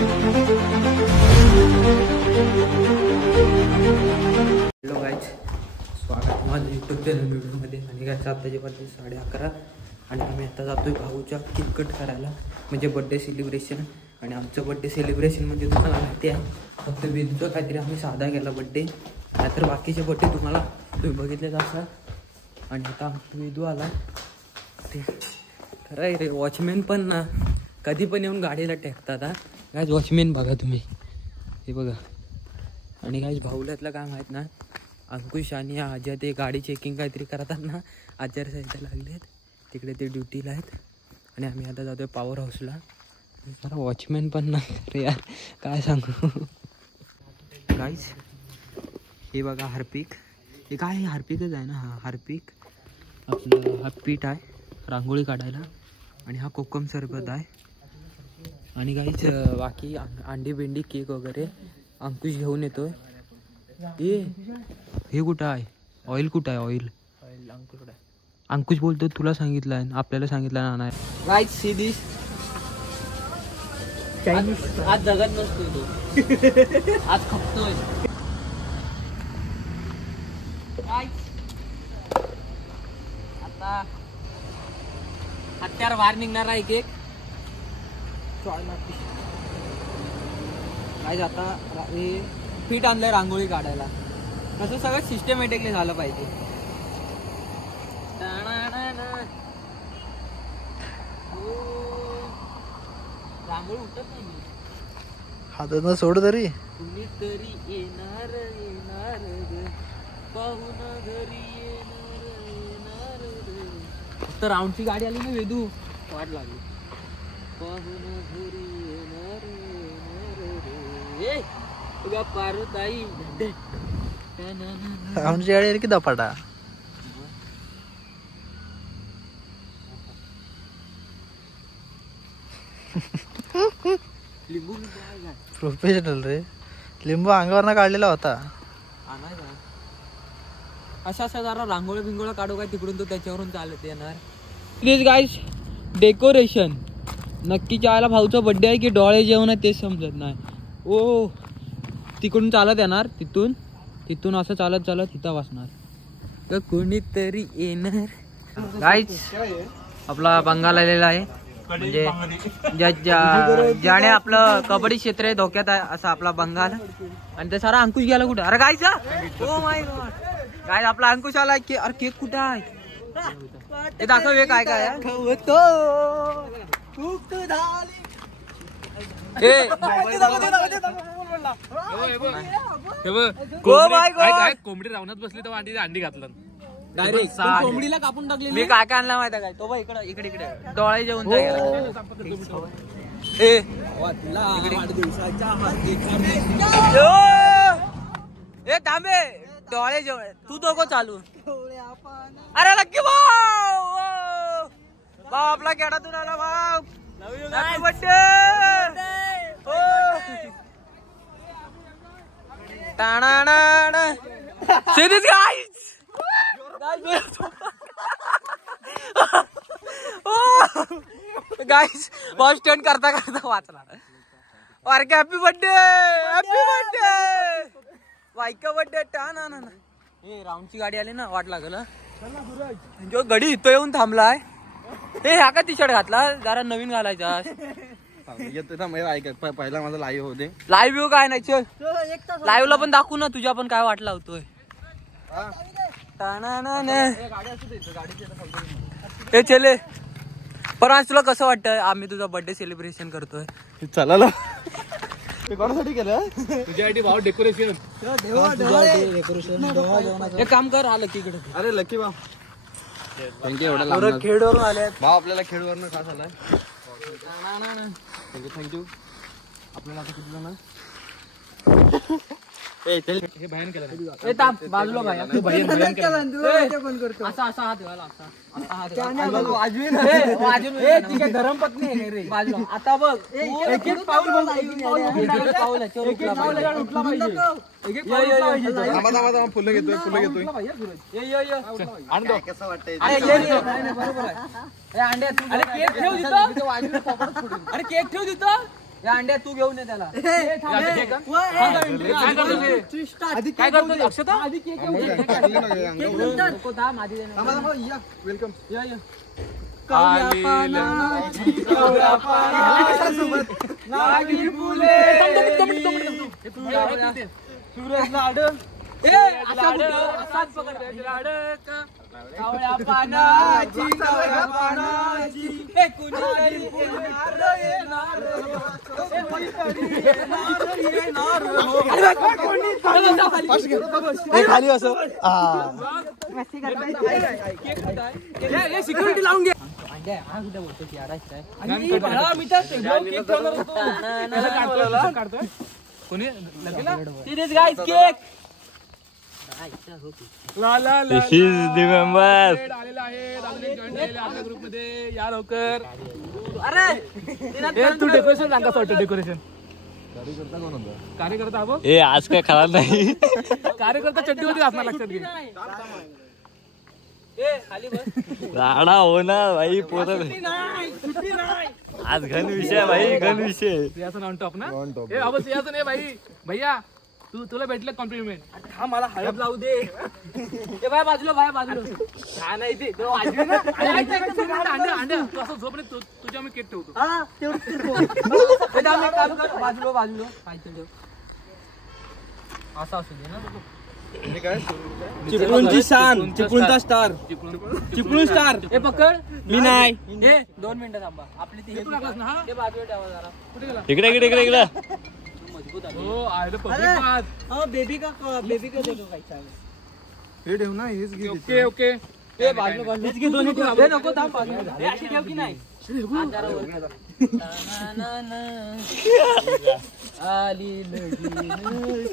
Hello guys, स्वागत माझं YouTube channel व्हिडिओमध्ये. आणि काय आत्ताचे वाजले 11:30 आणि आम्ही आता जातोय भाऊच्या केक कट करायला, म्हणजे बड्डे सेलिब्रेशन. आणि आमचं बड्डे सेलिब्रेशन म्हणजे तुम्हाला माहिती आहे, फक्त वेदूचं काहीतरी आम्ही साधा केला बड्डे, नाहीतर बाकीचे बड्डे तुम्हाला तुम्ही बघितलेच असाल. आणि आता वेदू आला ते खरं आहे रे. वॉचमॅन पण ना कधी पण येऊन गाडीला टेकतात. हा काय वॉचमॅन बघा तुम्ही, हे बघा. आणि काही भाऊल्यातलं काय माहीत ना, अंकुश आणि आज्या ते गाडी चेकिंग काहीतरी करतात ना, आचारसंहिता लागलेत तिकडे, ते ड्युटीला आहेत. आणि आम्ही आता जातोय पॉवर हाऊसला. जरा वॉचमॅन पण ना रे यार, काय सांगू. गाईज हे बघा हार्पिक, हे काय हार्पिकच आहे ना. हा हार्पिक आपलं, हा पीठ आहे रांगोळी काढायला. आणि हा कोकम सरबत आहे. आणि काहीच बाकी अंडी बिंडी केक वगैरे अंकुश घेऊन येतोय. हे कुठं आहे ऑइल, कुठं आहे ऑइल? अंकुश बोलतो तुला सांगितलं आहे, आपल्याला सांगितलं ना नाही. Guys see this Chinese. आज जगत नसतोय तो, आज खपतोय. आता हत्यार बाहेर निघणार आहे केक. काय आता हे पीठ आणलंय रांगोळी काढायला, कसं सगळं सिस्टमॅटिकली झालं पाहिजे. रांगोळी उठत नाही हातात सोड तरी. कुणीतरी येणार येणार पाहून घरी येणार. फक्त राऊंडची गाडी आली ना वेदू, वाट लागली. पाहून घरी येणार तुझ्या पारुताई. राऊंडची गाडी आली की दपाटा. लिंबू प्रोफेशनल रे. लिंबू अंगावर काढलेला होता. अशा जरा रांगोळ्या बिंगोळ्या काढू काय तिकडून, तो त्याच्यावरून चालत येणार. प्लीज गाईज, डेकोरेशन नक्की चायला भाऊचा बड्डे आहे की डोळे जेवण आहे तेच समजत नाही. ओ तिकडून चालत येणार, तिथून असं चालत चालत इथं वाचणार. तर कोणीतरी येणार. गाईज आपला बंगाल आलेला आहे, म्हणजे ज्याने आपलं कबड्डी क्षेत्र धोक्यात आहे असा आपला बंगाल. आणि ते सारा अंकुश गेला कुठे? अरे गाईज, ओ माय गॉड, काय आपला अंकुश आला की. अरे केक कुठं आहे ते दाखव. हे काय काय कोंबडी रावणात बसली तेव्हा अंडी घातलं डायरेक्ट कोंबडीला कापून टाकले. मी काय काय आणला माहिती काय, तो बघ इकडे इकडे इकडे डोळे जेवून तांबे डोळे जेवण. तू दोघं चालू. अरे लक्की भाऊ, भाऊ आपला खेळातून आला भाऊ. Happy birthday. Guys boss stunt करता करता वाचला. अरे हॅपी बर्थडे, हॅपी बर्थडे बायका बर्थडे. टाना ना हे राऊंडची गाडी आली ना, वाट लागल. जो गडी इथं येऊन थांबलाय. हे ह्या का टी शर्ट घातला, जरा नवीन घालायचा. पहिला माझा लाईव्ह होते. लाईव्ह व्ह्यू काय नाही, चल लाईव्ह ला पण दाखवू ना, तुझ्या पण काय वाट लावतोय. हे चले पण आज तुला कसं वाटतं आम्ही तुझा बर्थडे सेलिब्रेशन करतोय? चला कोणासाठी केलं? तुझ्यासाठी भाऊ डेकोरेशन. एक काम कर, हा लकी कडे. अरे लकी भाऊ थँक्यू. एवढा खेडवरून आले भाऊ, आपल्याला खेडवरनं का झालाय. थँक्यू. आपल्याला आता किती जण हे भयान केलं. बाजूला भाई असा असा हात घाला, असा धर्मपत्नी आहे रे बाजूला. आता बघ एक एक पाऊल फुलं घेतोय, फुलं घेतोय. कसं वाटतंय? अरे केक ठेव तिथं. या अंड्या तू घेऊन ये त्याला काय करतो अक्षता वेलकम कावळ्या पानाची खाली असं सिक्युरिटी लावून घे काढतोय कोणी लगेला केक आलेला आहे आपल्या ग्रुप मध्ये या लवकर. तू डेकोरेशन सांग कसं वाटतं डेकोरेशन कार्यकर्ता अबो ए आज काय खराब नाही कार्यकर्ता चड्डीवरती असणार लक्षात घे राडा होणार भाई पोरं आज घन विषय भाई घन विषय सियासन ऑन टॉप ना ए अबो सियासन ए भाई भैया तुला भेटलं कॉम्प्लिमेंट हा मला हळद लावू दे ए बाय बाजूला काय नाही ते अंड्या तू असं झोप नाही तुझ्या मी केक ठेवतो बाजूला असा असू दे ना चिपळूणची शान चिपळूणचा स्टार चिपळूण स्टार हे पकड मी नाही हे 2 मिनिटं थांबा आपली ती बाजूला ठेवा जरा कुठे गेला इकडे इकडे इकडे इकडे हो आहे पब्लिक बेबी का देखो कैसा हे ठेव ना हेच घे ओके ओके हे बाजूला हेच घे दोन्ही ठेव नको थांब बाजूला हे अशी ठेव की नाही आली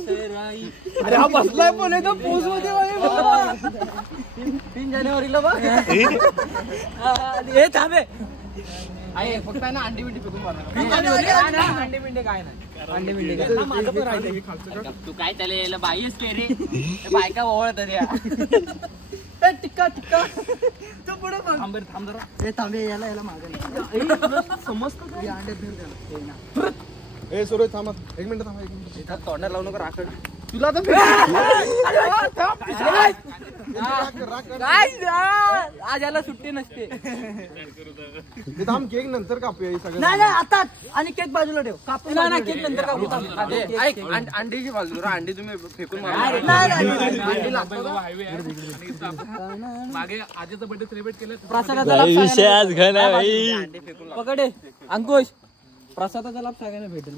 सराई अरे हा बसलाय पण एकदम पोज मध्ये 3 जानेवारीला बघ हे थांबे आहे फक्त ना अंडी बिंडी फेकून मारणार अंडी बिंडे काय नाही अंडी बिंडे माझं पण राहिलं तू काय त्याला बाईच के रे बायका ओवळत रे टिक्का तू पुढे थांब जरा हे थांबे याला मागे समजतं का अंडे घेऊन त्याला ए सुरेश थांबा 1 मिनिट थांबा 1 मिनिट तोंडात लावू नका राखड तुला तर आज याला सुट्टी नसते थांब केक नंतर कापूया हे सगळं नाही आता आणि केक बाजूला ठेव कापू ना केक नंतर कापू अंडीची बाजूला अंडी तुम्ही फेकून मागे आजीचा बर्थडे सेलिब्रेट केलं विषय आज घन आहे भाई पकडे अंकुश प्रसादाचा लाभ सगळ्यांना भेटेल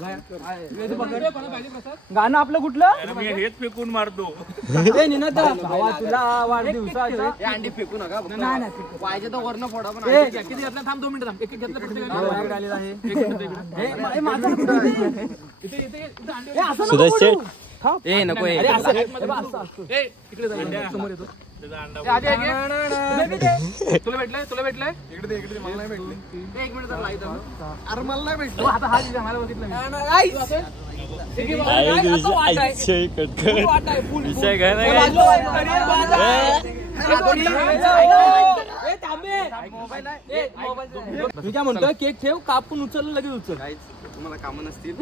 गाणं आपलं कुठलं हेच फेकून मारतो तुला वाढदिवसाचा अंडी फेकू नका पाहिजे तर वरण फोडा पण किती घेतलं थांब 2 मिनिटं थांब एक घेतलं सुरेश शेठ ए नको इकडे समोर येतो तुला भेटलंय इकडे मला नाही भेटले 1 मिनिट लाईट अरे मला नाही भेटलं आता हा मला बघितलं विषय घन मी काय म्हणतोय केक ठेव कापून उचललं लगेच उचल तुम्हाला कामं नसतील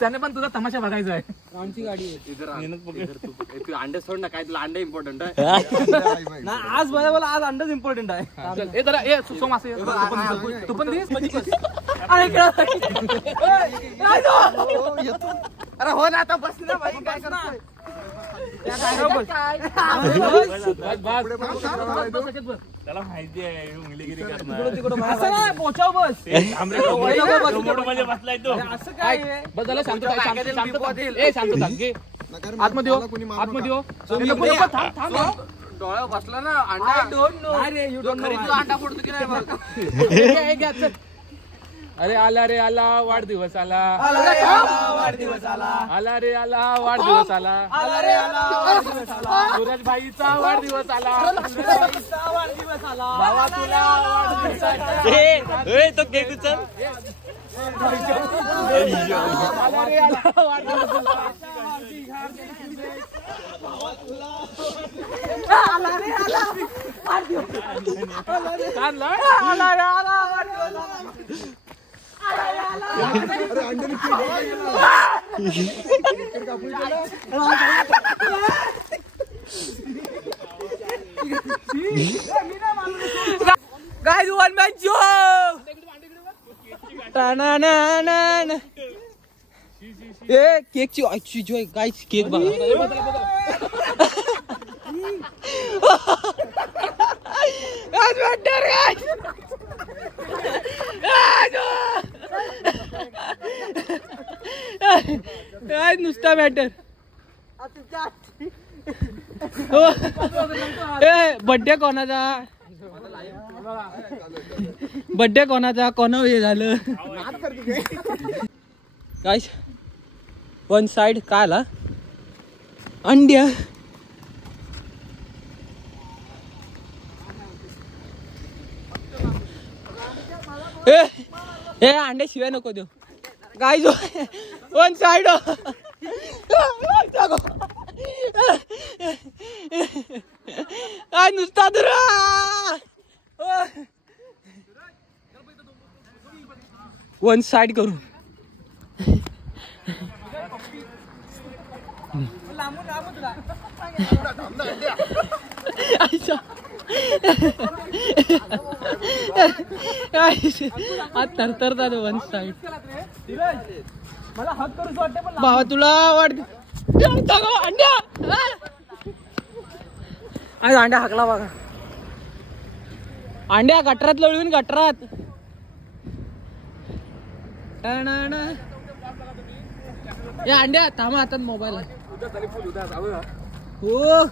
त्याने पण तुझा तमाशा बघायचा आहे राऊंडची गाडी आहे तू अंडे सोड ना काय तुला अंडे इम्पॉर्टंट आहे आज बरोबर आज अंडच इम्पॉर्टंट आहे ए जरा ए सोम असं तू पण दिस अरे हो ना आता बस ना भाई काय करतोय त्याला माहिती आहे उंगलीगिरी पोचाव बस बसलाय तो बस झालं सांगतो आतमध्ये डोळ्या बसला ना अंडा डोंट नो अरे यू डोंट नो अंडा फोडतो की नाही अरे आला रे आला वाढदिवस आला आला वाढदिवस आला आला रे आला वाढदिवस आला आला रे आला वाढदिवस आला सूरज भाईचा वाढदिवस आला वाढदिवस आला भावा तुला वाढदिवस तो केक उचल आला रे आला वाढदिवस आला रे आला अरे अंड्याने केक कापून गेला. Guys one man show. ए केकची आजची जो गाइस केक बघा. आज बॅटर गाइस नुसता बॅटर. बर्थडे कोणाचा. बर्थडे कोणाचा कोण हे झालं. गाइस वन साइड काय आला अंड्या. ए अंडे शिवाय नको देऊ. Guys one side. काय नुसता दुरा. वन साइड करू. थरथरतात वन साइड. मला हक करूच वाटते पण भावा तुला वाटत अंड्या. आज अंड्या हाकला बघा. अंड्या गटरात लोळून गटरात. या अंड्या थांबा हातात मोबाईल आहे. हो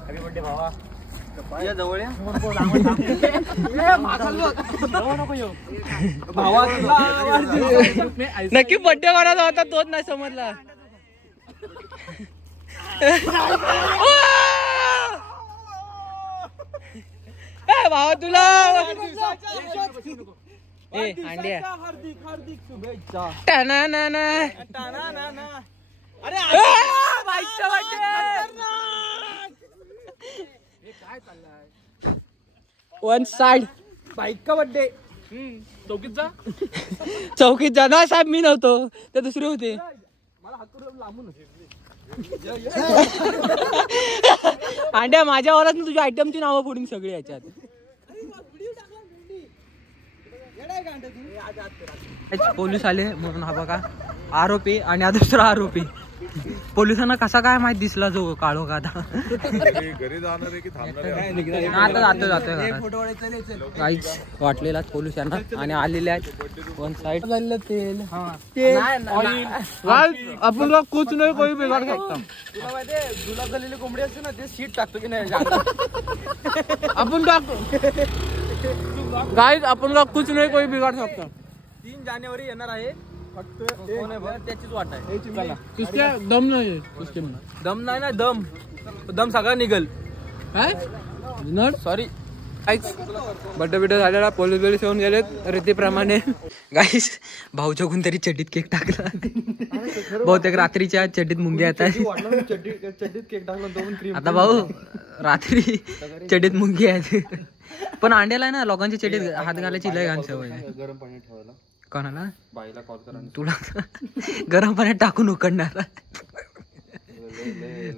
नक्की बर्थडे कोणाचा होता तोच नाही समजला. भावा तुला ए अंड्या हार्दिक शुभेच्छा. अरे बाईकचा बर्थडे वन साइड. बाईक का बर्थडे चौकीतचा. चौकीत जाणार साहेब मी नव्हतो ते दुसरे होते. मला हक करून लांबून अंड्या माझ्या वरात तुझ्या आयटमची नावं फोडून सगळी याच्यात. पोलीस आले म्हणून हा बघा आरोपी आणि हा दुसरा आरोपी. पोलिसांना कसा काय माहित दिसला जो काळो का आता. घरी जाणार आहे की थांबणार आता जातोय काहीच वाटलेला पोलीस यांना आणि आलेले आहेत वन साइड. तेल आपण कुछ नाही कोई बिगाड़ सकता. तुला माहितीये जुलाब झालेली कोंबडी असते ना ते सीट टाकतो की नाही. आपण टाकतो गाइस आपण कुछ नाही कोई बिगाड़ सकता. 3 जानेवारी येणार आहे फक्त त्याचीच वाट आहे. किसके दम नाही. दम नाही ना दम दम सगळा निघल. काय सॉरी बड्डे बिड्डे झालेला पोलीस बिलीस येऊन गेलेत रीतीप्रमाणे. गाईस भाऊच्या कोणतरी चड्डीत केक टाकला. बहुतेक रात्रीच्या चड्डीत मुंग्या येतात. चड्डीत केक टाकला तो पण क्रीम. आता भाऊ रात्री चड्डीत मुंगी आहेत पण अंड्याला ना लोकांची चड्डीत हात घालायची लय घाण सवय. गरम पाणी ठेवायला कोणाला बाईला कॉल करा. तुला गरम पाण्यात टाकून उकडणार.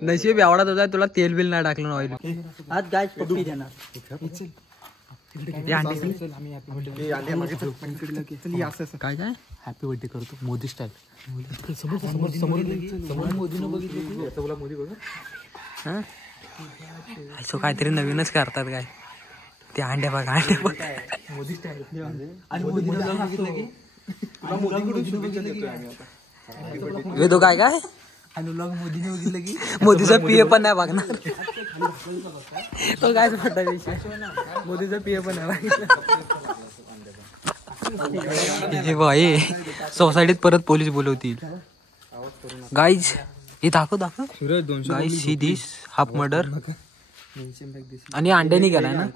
नशीब एवढा तुझा तुला तेल बिल नाही टाकलं ऑइल. आज गाय पप्पी देणार. काय काय हॅपी बर्थडे करतो मोदी स्टाईल. असं काहीतरी नवीनच करतात काय ते. अंड्या बघा अंड्या बघा. मोदी स्टाईल. वेदो काय काय मोदीने बघितलं की मोदीचा पीए पण नाही बघणार. तो काय मोठा विषय. मोदीचा पीए पण नाही भाई. सोसायटीत परत पोलीस बोलवतील. गाईज हे दाखव guys see this half murder. आणि अंड्याने गेलाय ना.